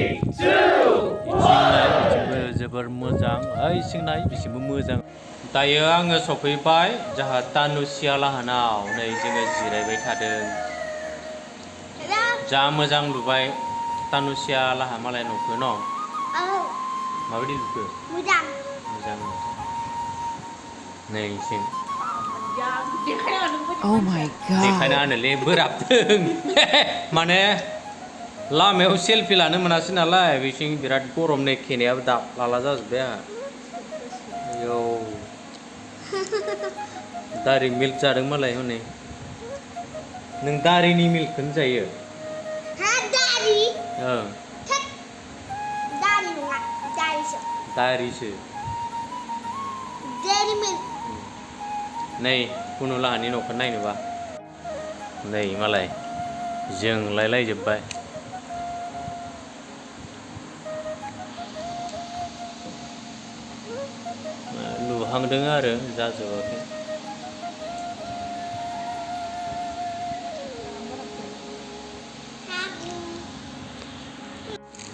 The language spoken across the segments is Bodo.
इथिंनाय बिथिंबो जोबोर मोजां इथिंनाय बिथिंबो मोजां दायो आङो सफैबाय जाहा तानुसिया लाहानाव नै जोङो जिरायबाय थादों जा मोजां लुबाय तानुसिया लाहा मालाय न'खौ न' माबायदि लुखो मोजां नै इथिं Oh my देखायना god. होनोलै बोराबदों माने लामायाव सेलफि लानो मोनासै नालाय बिथिं बिराद गरम नै खेनायाबो दाब्लाला जाजोब्बाय आंहा आयौ दारि मिल्क जादों मालाय हनै नों दारिनि मिल्कखौनो जायो हा दारि ओं दारि नङा दारिसो दारिसो डेरी मिल्क नै कुनु लाहानि न'खौ नायनोबा नै मालाय जोंलायलायजोब्बाय लुहांदों आरो जाजोबाखै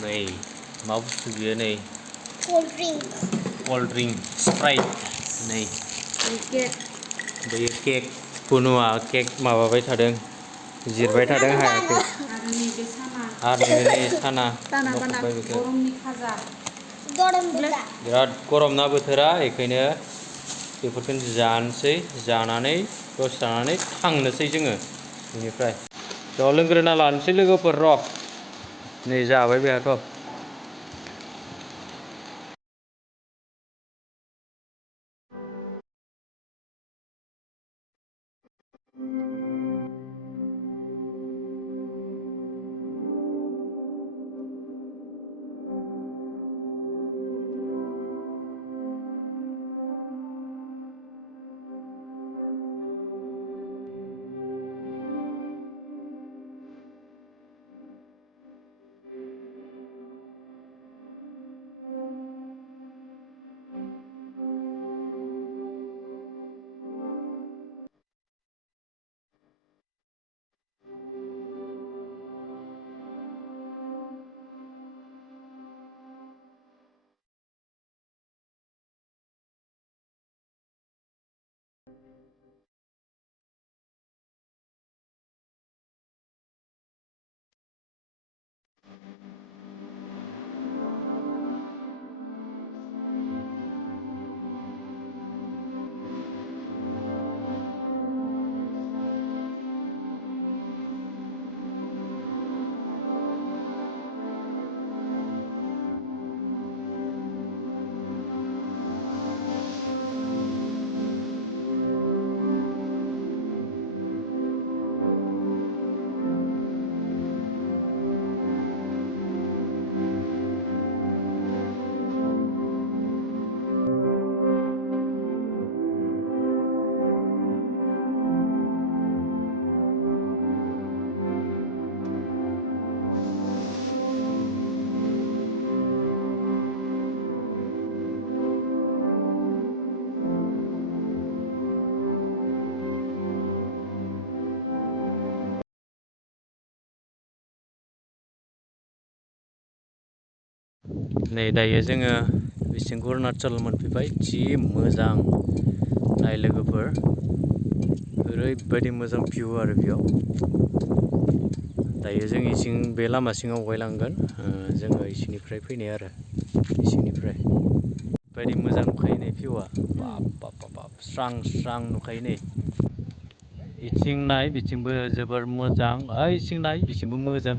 नै मा बुस्थु बियो नै कोल्ड ड्रिंक स्प्राइट नै Get बैयो केक कुनुआ केक माबाबाय थादों जिरबाय थादों हायाखै आरो नै साना बख'बाय बेखौ गरम बुजा बिराद गरम ना बोथोरा बेखायनो बेफोरखौनो जानोसै जानानै दसे थानानै थांनोसै जोङो बेनिफ्राय ज' लोंग्रोना लानोसै लोगोफोर र' नै जाबाय बेहाथ' नै दायो जोङो बिथिं अरुणाचल मोनफैबाय जि मोजां नाय लोगोफोर ओरैबायदि मोजां भिउ आरो बेयाव दायो जों इसिं बे लामा सिङाव आवगायलांगोन जोङो इसिंनिफ्राय फैनाय आरो इसिंनिफ्राय बायदि मोजां नुखायो नै भिउआ बाब बाब बाब बाब स्रां स्रां नुखायो नै इथिं नाय बिथिंबो जोबोर मोजां इथिं नाय बिथिंबो मोजां